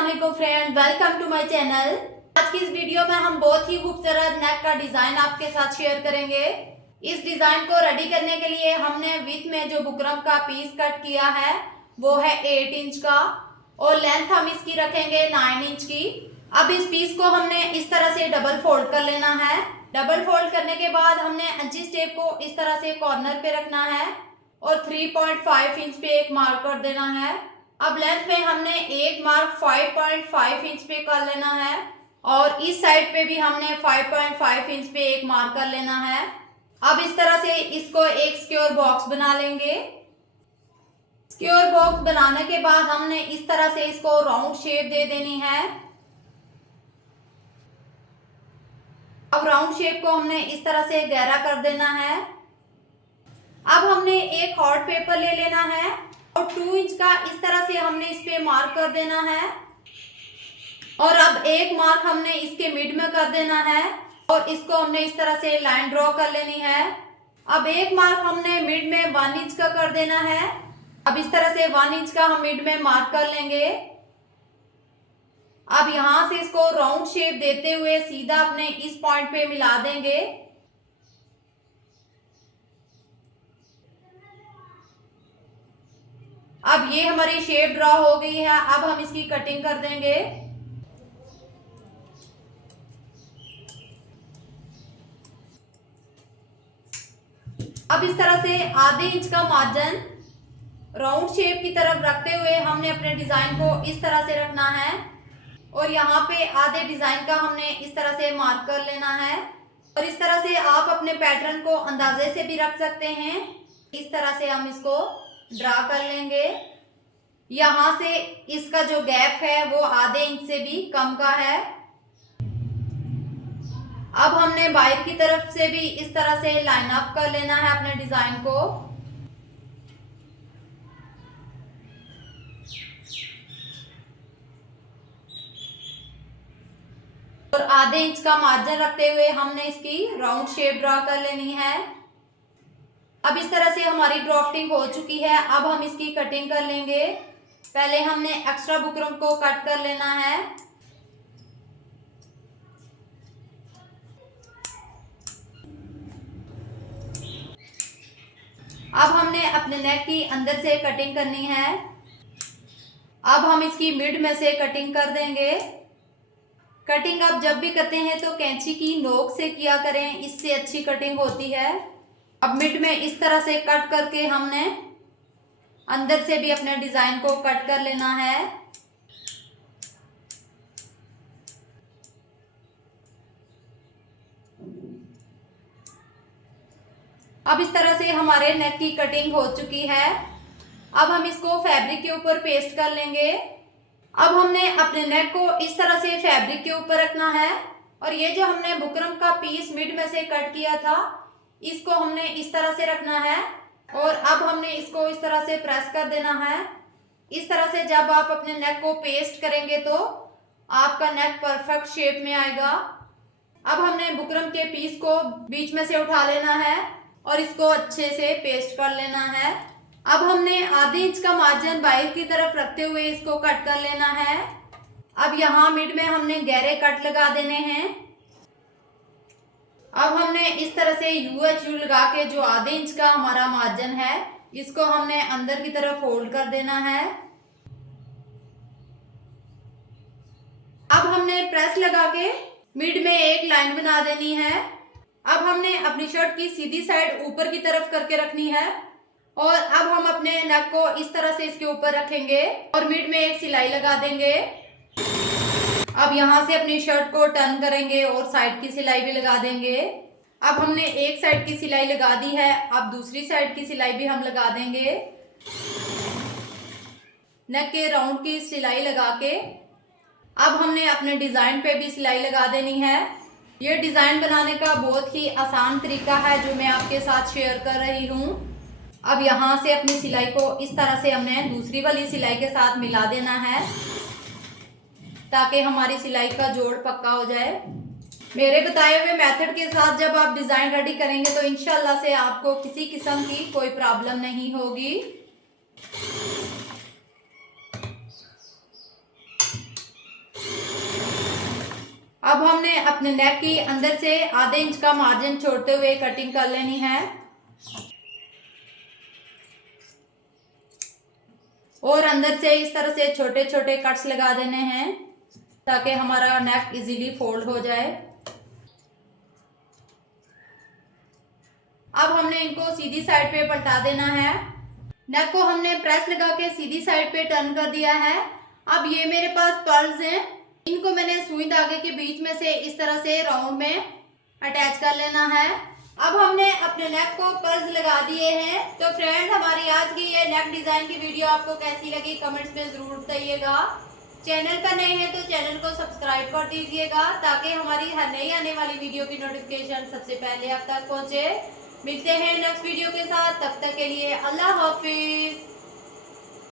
अस्सलाम वालेकुम friend, welcome to my channel. आज की इस वीडियो में हम बहुत ही खूबसूरत नेक का डिजाइन आपके साथ शेयर करेंगे। इस डिजाइन को रेडी करने के लिए हमने विथ में जो बुकरम का पीस कट किया है वो है 8 इंच का और लेंथ हम इसकी रखेंगे 9 इंच की। अब इस पीस को हमने इस तरह से डबल फोल्ड कर लेना है। डबल फोल्ड करने के बाद हमने अंची टेप को इस तरह से कॉर्नर पे रखना है और 3.5 इंच पे एक मार्क कर देना है। अब लेंथ में हमने एक मार्क 5.5 इंच पे कर लेना है और इस साइड पे भी हमने 5.5 इंच पे एक मार्क कर लेना है। अब इस तरह से इसको एक स्क्वायर बॉक्स बना लेंगे। स्क्वायर बॉक्स बनाने के बाद हमने इस तरह से इसको राउंड शेप दे देनी है। अब राउंड शेप को हमने इस तरह से गहरा कर देना है। अब हमने एक हॉट पेपर ले लेना है और 2 इंच का इस तरह से हमने इस पे मार्क कर देना है और अब एक मार्क हमने इसके मिड में कर देना है और इसको हमने इस तरह से लाइन ड्रॉ कर लेनी है। अब एक मार्क हमने मिड में 1 इंच का कर देना है। अब इस तरह से 1 इंच का हम मिड में मार्क कर लेंगे। अब यहां से इसको राउंड शेप देते हुए सीधा अपने इस पॉइंट पे मिला देंगे। अब ये हमारी शेप ड्रॉ हो गई है। अब हम इसकी कटिंग कर देंगे। अब इस तरह से आधे इंच का मार्जिन राउंड शेप की तरफ रखते हुए हमने अपने डिजाइन को इस तरह से रखना है और यहाँ पे आधे डिजाइन का हमने इस तरह से मार्क कर लेना है। और इस तरह से आप अपने पैटर्न को अंदाजे से भी रख सकते हैं। इस तरह से हम इसको ड्रा कर लेंगे। यहाँ से इसका जो गैप है वो आधे इंच से भी कम का है। अब हमने बाहर की तरफ से भी इस तरह से लाइन अप कर लेना है अपने डिजाइन को। और आधे इंच का मार्जिन रखते हुए हमने इसकी राउंड शेप ड्रा कर लेनी है। अब इस तरह से हमारी ड्राफ्टिंग हो चुकी है। अब हम इसकी कटिंग कर लेंगे। पहले हमने एक्स्ट्रा बुकरम को कट कर लेना है। अब हमने अपने नेक की अंदर से कटिंग करनी है। अब हम इसकी मिड में से कटिंग कर देंगे। कटिंग आप जब भी करते हैं तो कैंची की नोक से किया करें, इससे अच्छी कटिंग होती है। अब मिड में इस तरह से कट करके हमने अंदर से भी अपने डिजाइन को कट कर लेना है। अब इस तरह से हमारे नेक की कटिंग हो चुकी है। अब हम इसको फैब्रिक के ऊपर पेस्ट कर लेंगे। अब हमने अपने नेक को इस तरह से फैब्रिक के ऊपर रखना है और ये जो हमने बुकरम का पीस मिड में से कट किया था इसको हमने इस तरह से रखना है और अब हमने इसको इस तरह से प्रेस कर देना है। इस तरह से जब आप अपने नेक को पेस्ट करेंगे तो आपका नेक परफेक्ट शेप में आएगा। अब हमने बुकरम के पीस को बीच में से उठा लेना है और इसको अच्छे से पेस्ट कर लेना है। अब हमने आधे इंच का मार्जिन बाहर की तरफ रखते हुए इसको कट कर लेना है। अब यहाँ मिड में हमने गहरे कट लगा देने हैं। अब हमने इस तरह से यूएच लगा के जो आधे इंच का हमारा मार्जिन है इसको हमने अंदर की तरफ फोल्ड कर देना है। अब हमने प्रेस लगा के मिड में एक लाइन बना देनी है। अब हमने अपनी शर्ट की सीधी साइड ऊपर की तरफ करके रखनी है और अब हम अपने नेक को इस तरह से इसके ऊपर रखेंगे और मिड में एक सिलाई लगा देंगे। अब यहाँ से अपनी शर्ट को टर्न करेंगे और साइड की सिलाई भी लगा देंगे। अब हमने एक साइड की सिलाई लगा दी है। अब दूसरी साइड की सिलाई भी हम लगा देंगे। नेक के राउंड की सिलाई लगा के अब हमने अपने डिजाइन पे भी सिलाई लगा देनी है। ये डिजाइन बनाने का बहुत ही आसान तरीका है जो मैं आपके साथ शेयर कर रही हूँ। अब यहाँ से अपनी सिलाई को इस तरह से हमने दूसरी वाली सिलाई के साथ मिला देना है ताकि हमारी सिलाई का जोड़ पक्का हो जाए। मेरे बताए हुए मेथड के साथ जब आप डिजाइन रेडी करेंगे तो इंशाल्लाह से आपको किसी किस्म की कोई प्रॉब्लम नहीं होगी। अब हमने अपने नेक की अंदर से आधे इंच का मार्जिन छोड़ते हुए कटिंग कर लेनी है और अंदर से इस तरह से छोटे छोटे कट्स लगा देने हैं ताकि हमारा नेक इजीली फोल्ड हो जाए। अब हमने इनको सीधी साइड पे पलटा देना है। नेक को हमने प्रेस लगा के सीधी साइड पे टर्न कर दिया है। अब ये मेरे पास पर्ल्स हैं, इनको मैंने सुई धागे के बीच में से इस तरह से राउंड में अटैच कर लेना है। अब हमने अपने नेक को पर्ल्स लगा दिए हैं। तो फ्रेंड, हमारी आज की ये नेक डिजाइन की वीडियो आपको कैसी लगी कमेंट्स में जरूर बताइएगा। चैनल पर नए हैं तो चैनल को सब्सक्राइब कर दीजिएगा ताकि हमारी हर नई आने वाली वीडियो की नोटिफिकेशन सबसे पहले आप तक पहुंचे। मिलते हैं नेक्स्ट वीडियो के साथ, तब तक के लिए अल्लाह हाफिज।